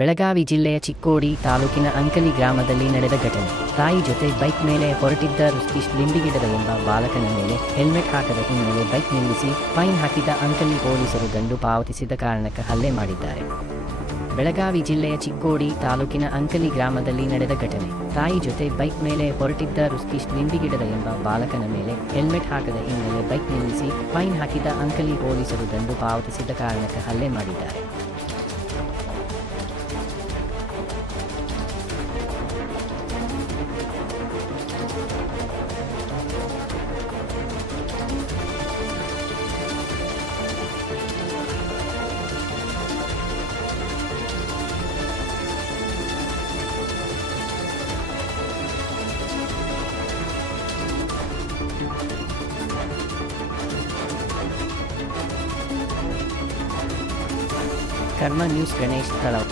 ಬೆಳಗಾವಿ ಜಿಲ್ಲೆಯ ಚಿಕ್ಕೋಡಿ ತಾಲೂಕಿನ ಅಂಕಲಿ ಗ್ರಾಮದಲ್ಲಿ ನಡೆದ ಘಟನೆ. ತಾಯಿ ಜೊತೆ ಬೈಕ್ ಮೇಲೆ ಹೊರಟಿದ್ದ ರುಸ್ತೀಶ್ ಲಿಂಬಿಗಿಡದ ಎಂಬ ಬಾಲಕನ ಮೇಲೆ ಹೆಲ್ಮೆಟ್ ಹಾಕದ ಹಿನ್ನೆಲೆ ಬೈಕ್ ನಿಲ್ಲಿಸಿ ಫೈನ್ ಹಾಕಿದ ಅಂಕಲಿ ಪೊಲೀಸರು ದಂಡು ಪಾವತಿಸಿದ ಕಾರಣಕ್ಕೆ ಹಲ್ಲೆ ಮಾಡಿದ್ದಾರೆ. ಬೆಳಗಾವಿ ಜಿಲ್ಲೆಯ ಚಿಕ್ಕೋಡಿ ತಾಲೂಕಿನ ಅಂಕಲಿ ಗ್ರಾಮದಲ್ಲಿ ನಡೆದ ಘಟನೆ. ತಾಯಿ ಜೊತೆ ಬೈಕ್ ಮೇಲೆ ಹೊರಟಿದ್ದ ರುಸ್ತೀಶ್ ಲಿಂಬಿಗಿಡದ ಎಂಬ ಬಾಲಕನ ಮೇಲೆ ಹೆಲ್ಮೆಟ್ ಹಾಕದ ಹಿನ್ನೆಲೆ ಬೈಕ್ ನಿಲ್ಲಿಸಿ ಫೈನ್ ಹಾಕಿದ ಅಂಕಲಿ ಪೊಲೀಸರು ದಂಡು ಪಾವತಿಸಿದ ಕಾರಣಕ್ಕೆ ಹಲ್ಲೆ ಮಾಡಿದ್ದಾರೆ. ಕರ್ಮ ನ್ಯೂಸ್ ಗಣೇಶ್ ತಳವ್.